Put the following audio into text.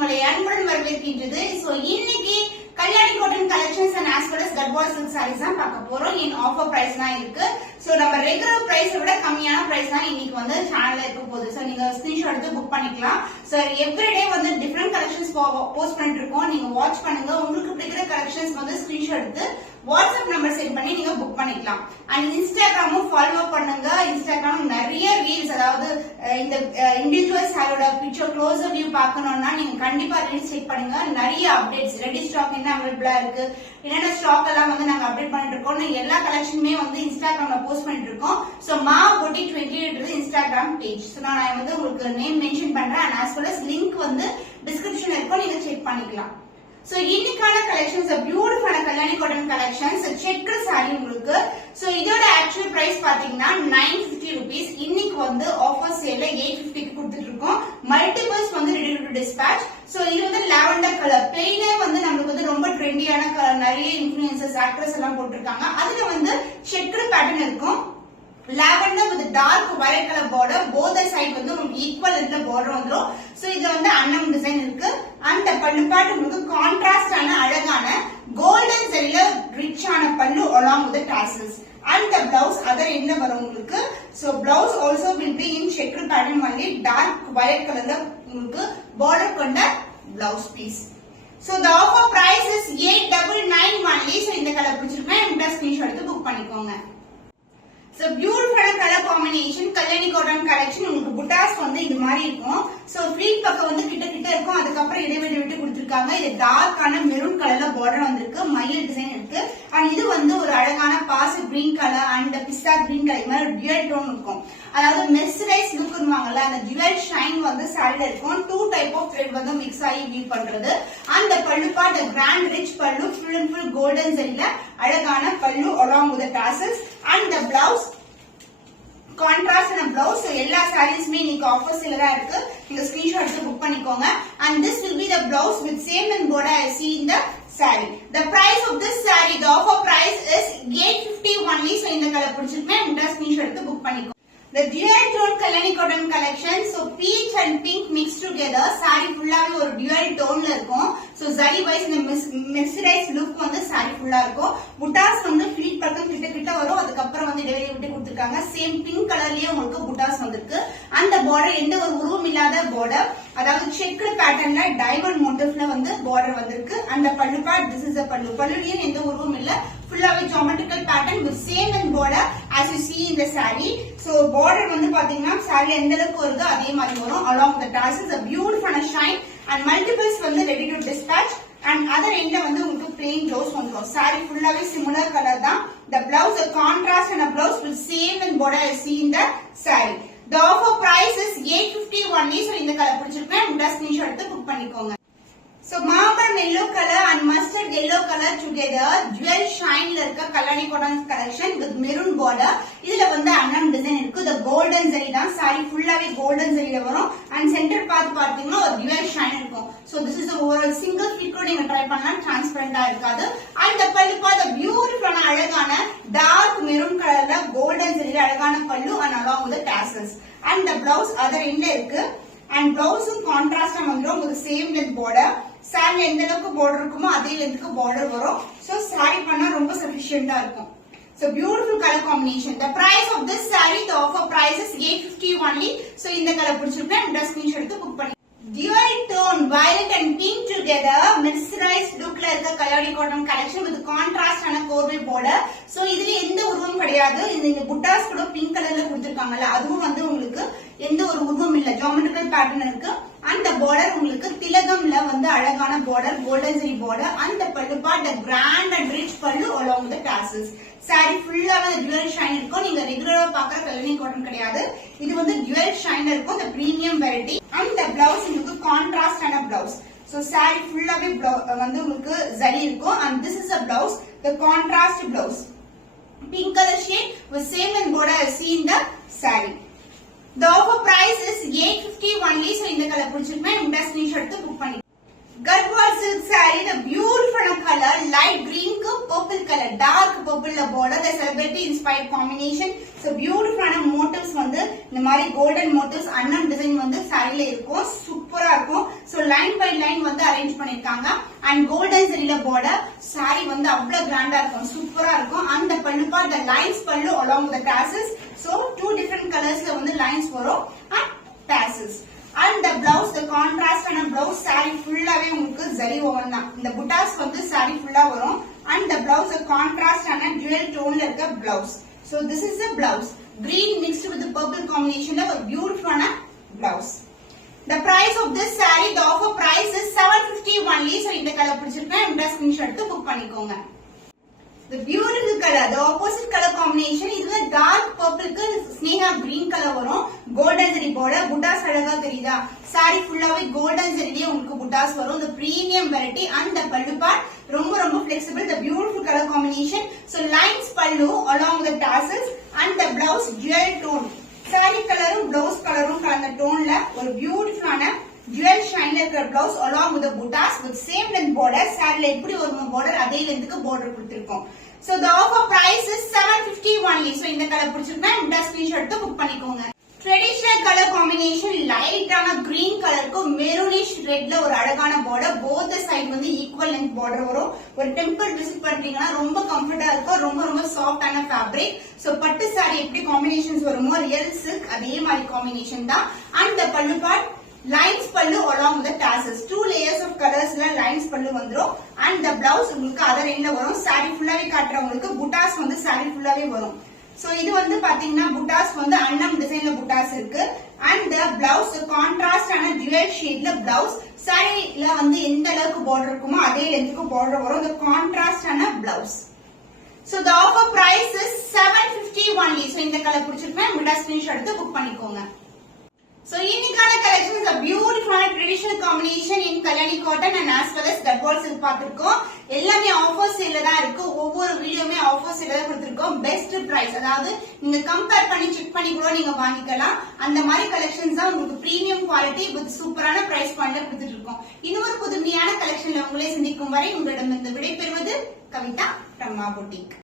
உங்களை அன்புடன் வரவேற்கின்றது. சோ இன்னைக்கு Kalyani cotton collections and as well as Gadwal silk sarees தான் பார்க்க போறோம். இன் ஆஃபர் பிரைஸ் தான் இருக்கு. சோ நம்ம ரெகுலர் பிரைஸ் விட கம்மியான பிரைஸ் தான் இன்னைக்கு வந்து சேனல்ல இருக்க போகுது. சோ நீங்க ஸ்கிரீன்ஷாட் எடுத்து புக் பண்ணிக்கலாம். சோ எவ்ரிடே வந்து டிஃபரெண்ட் கலெக்ஷன்ஸ் போஸ்ட் பண்ணிட்டு இருக்கோம். நீங்க வாட்ச் பண்ணுங்க. உங்களுக்கு பிடிக்கிற கலெக்ஷன்ஸ் வந்து ஸ்கிரீன்ஷாட் எடுத்து வாட்ஸ்அப் நம்பர் சென்ட் பண்ணி நீங்க புக் பண்ணிக்கலாம். அண்ட் இன்ஸ்டாகிராமும் ஃபாலோ பண்ணுங்க. இன்ஸ்டாகிராம் நிறைய ரீல்ஸ், அதாவது இந்த இண்டிவிஜுவல் சாரோட பிக்சர் க்ளோசர் வியூ பார்க்கணும்னா நீங்க கண்டிப்பா ரீல்ஸ் செக் பண்ணுங்க. நிறைய அப்டேட்ஸ், ரெடி ஸ்டாக் என்ன அவைலபிளா இருக்கு, என்னென்ன ஸ்டாக் எல்லாம் வந்து நாங்க அப்டேட் பண்ணிட்டு இருக்கோம். எல்லா கலெக்ஷனுமே வந்து இன்ஸ்டாகிராம்ல போஸ்ட் பண்ணிட்டு இருக்கோம். சோ மா பொட்டி 28 இன்ஸ்டாகிராம் பேஜ். சோ நான் வந்து உங்களுக்கு நேம் மென்ஷன் பண்றேன். And as well as link வந்து டிஸ்கிரிப்ஷன்ல இருக்கும், நீங்க செக் பண்ணிக்கலாம். சோ இன்னைக்கான கலெக்ஷன்ஸ் பியூட்டிஃபுல்லான Kalyani cotton collections checker sorry உங்களுக்கு. சோ இதோட ஆக்சுவல் பிரைஸ் பாத்தீங்கன்னா 950 ரூபீஸ். இன்னைக்கு வந்து ஆஃபர் சேல்ல 850 க்கு கொடுத்துட்டு இருக்கோம். மல்டிபிள்ஸ் வந்து ரெடி டு டிஸ்பேட்ச். சோ இது வந்து லாவெண்டர் கலர் பிளெயினே வந்து நமக்கு வந்து ரொம்ப ட்ரெண்டியான கலர். நிறைய இன்ஃப்ளூயன்சர்ஸ் ஆக்ட்ரஸ் எல்லாம் போட்டிருக்காங்க. அதுல வந்து செக்கர் பேட்டர்ன் இருக்கும். Lavender with dark violet colour border, both side வந்து உங்களுக்கு ஈக்குவல் லென்த்ல பார்டர் வந்துரும். சோ இது வந்து அன்னம் டிசைன் இருக்கு. அந்த பல்லு பாட்டு உங்களுக்கு கான்ட்ராஸ்டான அழகான கோல்டன் ஜெரில ரிச்சான பல்லு along with the tassels. And the blouse other என்ன வரும் உங்களுக்கு. So blouse also will be in checker pattern only, dark violet colorல உங்களுக்கு border கொண்ட blouse piece. So the offer price is 899 only. So இந்த கலர் பிடிச்சிருக்கேன், இந்த screenshot எடுத்து book பண்ணிக்கோங்க. So beautiful color combination Kalyani cotton collection. உங்களுக்கு புட்டாஸ் வந்து இது மாதிரி இருக்கும். சோ ஃப்ளீட் பக்கம் வந்து கிட்ட கிட்ட இருக்கும். அதுக்கப்புறம் இடைவெளி விட்டு கொடுத்திருக்காங்க. இது டார்க்கான மெரூன் கலர்ல பார்டர் வந்திருக்கு. மயில் டிசைன் இருக்கு. அண்ட் இது வந்து ஒரு அழகான பாசி கிரீன் கலர் அண்ட் பிஸ்தா கிரீன் கலர் மாதிரி டியூயல் டோன் இருக்கும். அதாவது மெர்சரைஸ் லுக்னுவாங்கல்ல, அந்த டியூயல் ஷைன் வந்து சாரில இருக்கும். 2 டைப் ஆஃப் த்ரெட் வந்து மிக்ஸ் ஆகி வீவ் பண்றது. அந்த பல்லு பார்ட் கிராண்ட் ரிச் பல்லு, ஃபுல் அண்ட் ஃபுல் கோல்டன் ஜெரில அழகான பல்லு along with the tassels. And the blouse contrast and blouse. எல்லா சாரீஸ்மே இன்னைக்கு ஆஃபர் சேல்ல தான் இருக்கு. நீங்க ஸ்கிரீன்ஷாட் எடுத்து புக் பண்ணிக்கோங்க. And this will be the blouse with same and border as see in the saree. The price of this saree, the offer price is 850 only. So இந்த colour பிடிச்சிருக்கேன், இந்த screenshot எடுத்து book பண்ணிக்கோங்க. The dual tone Kalyani cotton collection. So peach and pink mixed together. saree ஃபுல்லாவே ஒரு dual toneல இருக்கும். So zari wise இந்த mesmerized look வந்து saree ஃபுல்லா இருக்கும். புட்டாஸ் வந்து ஃப்ளீட் பக்கம் கிட்ட கிட்ட வரும். அதுக்கு அப்புறம் வந்து இடைவெளி விட்டு கொடுத்திருக்காங்க. சேம் பிங்க் கலர்லயே உங்களுக்கு புட்டாஸ் வந்திருக்கு. அந்த border எந்த ஒரு உருவம் இல்லாத border, அதாவது செக்கர் பேட்டர்ன்ல டைமண்ட் மோட்டிவ்ல வந்து border வந்திருக்கு. அந்த பல்லு பார்ட் this is a பல்லு. பல்லுலயும் எந்த உருவம் இல்ல, ஃபுல்லாவே geometrical pattern with same and border as you see in the saree. So border வந்து பாத்தீங்கன்னா saree எந்த அளவுக்கு வருதோ அதே மாதிரி வரும். along with the tassels, a beautiful shine and multiples வந்து ready to dispatch. And other end வந்து உங்களுக்கு plain blouse வந்துரும். saree ஃபுல்லாவே similar color தான். The blouse a contrast and a blouse with same and border as see in the saree. The offer price is 850 only. So இந்த colour பிடிச்சிருக்கேன், இந்த screenshot எடுத்து book பண்ணிக்கோங்க. So marble yellow color and mustard yellow color together, jewel shine ல இருக்க Kalyani cotton collection with maroon border. இதுல வந்து அன்னம் design இருக்கு. the golden zari தான். saree ஃபுல்லாவே golden zari ல வரும். and center part பாத்தீங்கன்னா ஒரு jewel shine இருக்கும். so this is ஒரு single fit கூட நீங்க ட்ரை பண்ணலாம், டிரான்ஸ்பரண்டா இருக்காது. and the பல்லு பார்த்த பியூட்டிஃபுல்லான அழகான dark maroon கலர்ல golden zari ல அழகான பல்லு and along with the tassels. and the blouse other end இருக்கு. and blouse கான்ட்ராஸ்டா வந்துரும் with same length border. saree எந்த அளவுக்கு border இருக்குமோ அதே லென்த்க்கு border வரும். so saree பண்ணா ரொம்ப சஃபிஷியன்ட்டா இருக்கும். so beautiful color combination. the price of this saree, the offer price is 850 only. so இந்த கலர் பிடிச்சிருக்கேன், இந்த ஸ்கிரீன்ஷாட் எடுத்து புக் பண்ணி. dual tone violet and pink together, mesmerized lookல இருக்க Kalyani cotton collection with contrast ஆன கோர்வை border. so இதுல எந்த உருவம் கிடையாது. இந்த புட்டாஸ் கூட பிங்க் கலர்ல கொடுத்திருக்காங்கல்ல, அதுவும் வந்து உங்களுக்கு எந்த ஒரு உருவம் இல்ல, ஜியோமெட்ரிக்கல் பேட்டர்ன் இருக்கு. அந்த பார்டர் உங்களுக்கு திலகம்ல வந்து அழகான பார்டர், கோல்டன் ஜெரி பார்டர். அந்த பல்லு பார்ட் கிராண்ட் அண்ட் ரிச் பல்லு along with the tassels. saree ஃபுல்லாவே ஜுவல் ஷைன் இருக்கும். நீங்க ரெகுலரா பாக்குற கல்யாணி காட்டன் கிடையாது, இது வந்து ஜுவல் ஷைன் இருக்கும். the premium variety. and the blouse உங்களுக்கு கான்ட்ராஸ்ட் ஆன blouse. so saree ஃபுல்லாவே வந்து உங்களுக்கு ஜரி இருக்கும். and this is a blouse, the contrast blouse, pink color shade with same and border as seen in the saree. The offer price is 850 only. so இந்த colour பிடிச்சிருக்கேன், இந்த screenshot எடுத்து book பண்ணி. Gadwal silk saree, the beautiful color, light green க்கு purple color, dark purple border, the celebrity inspired combination. so beautiful motifs வந்து இந்த இந்த மாதிரி golden motives அன்னம் டிசைன் வந்து சாரில இருக்கும். சூப்பரா இருக்கும். சோ லைன் பை லைன் வந்து அரேஞ்ச் பண்ணிருக்காங்க. அண்ட் கோல்டன் சரியில பார்டர் சாரி வந்து அவ்வளவு கிராண்டா இருக்கும். சூப்பரா இருக்கும். அந்த பல்லு பார்ட் the lines பல்லு along with the tassels. So two different colorsல வந்து lines வரும் and tassels. And the blouse, the contrast and blouse saree ஃபுல்லாவே உங்களுக்கு ஜரி ஓவன் தான். இந்த புட்டாஸ் வந்து saree ஃபுல்லா வரும். And the blouse, the contrast and dual toneல இருக்க blouse. So this is the blouse. Green mixed with the purple combination of a beautiful blouse. The price of this saree, the offer price is 750 only. So இந்த colour பிடிச்சிருக்கா இந்த screenshot எடுத்து book பண்ணிக்கோங்க. The beautiful color, the opposite color combination, இதுல dark purple க்கு Sneha green color வரும். golden zari border, புட்டாஸ் அழகா தெரியுதா? saree ஃபுல்லாவே golden zariலயே உங்களுக்கு புட்டாஸ் வரும். the premium variety and the pallu part ரொம்ப ரொம்ப flexible, the beautiful color combination. So lines pallu along the tassels and the blouse dual tone. saree கலரும் blouse கலரும் கலந்த டோன்ல ஒரு பியூட்டிஃபுல்லான dual shine இருக்கிற blouse along with the buttas with same length border. saree எப்படி வருமோ border அதே லெந்த்க்கு border கொடுத்திருக்கோம். So the offer price is 750 only. So இந்த கலர் பிடிச்சிருந்தா இந்த ஸ்கிரீன்ஷாட் எடுத்து புக் பண்ணிக்கோங்க. ட்ரெடிஷனல் கலர் காம்பினேஷன் லைட்டான கிரீன் கலருக்கு மெரூனிஷ் ரெட்ல ஒரு அழகான border. both side வந்து ஈக்குவல் லெந்த் border வரும். ஒரு டெம்பிள் விசிட் பண்றீங்கன்னா ரொம்ப கம்ஃபர்ட்டா இருக்கும். ரொம்ப ரொம்ப சாஃப்டான ஃபேப்ரிக். சோ பட்டு saree எப்படி காம்பினேஷன்ஸ் வருமோ ரியல் சில்க் அதே மாதிரி காம்பினேஷன் தான். and the pallu part lines pallu along with the tassels. 2 layers of colors la lines pallu vandrum. and the blouse உங்களுக்கு other end la varum. saree fullaவே காட்றவங்களுக்கு புட்டாஸ் வந்து saree fullaவே வரும். So இது வந்து பாத்தீங்கன்னா புட்டாஸ் வந்து அன்னம் டிசைன்ல புட்டாஸ் இருக்கு. and the blouse contrast and dual shade ல blouse saree ல வந்து எந்த அளவுக்கு border இருக்குமோ அதே லெந்த்க்கு border வரும். the contrast and blouse. So the offer price is 750 only. So இந்த கலர் பிடிச்சிருக்கா இந்த ஸ்கிரீன்ஷாட் எடுத்து புக் பண்ணிக்கோங்க. So இன்னைக்கான collection is a beautiful traditional combination in Kalyani cotton and as well as Garhwal silk பார்த்திருக்கோம். எல்லாமே offer சேல்ல தான் இருக்கு. ஒவ்வொரு வீடியோமே ஆஃபர் சேல்ல தான் கொடுத்திருக்கோம். பெஸ்ட் பிரைஸ், அதாவது நீங்க கம்பேர் பண்ணி செக் பண்ணி கூட நீங்க வாங்கிக்கலாம். அந்த மாதிரி கலெக்ஷன்ஸ் தான் உங்களுக்கு பிரீமியம் குவாலிட்டி வித் சூப்பரான பிரைஸ் பாயிண்ட்ல கொடுத்துட்டு இருக்கோம். இன்னொரு புதுமையான கலெக்ஷன்ல உங்களை சந்திக்கும் வரை உங்களிடம் இருந்து விடைபெறுவது கவிதா from Ma Boutique.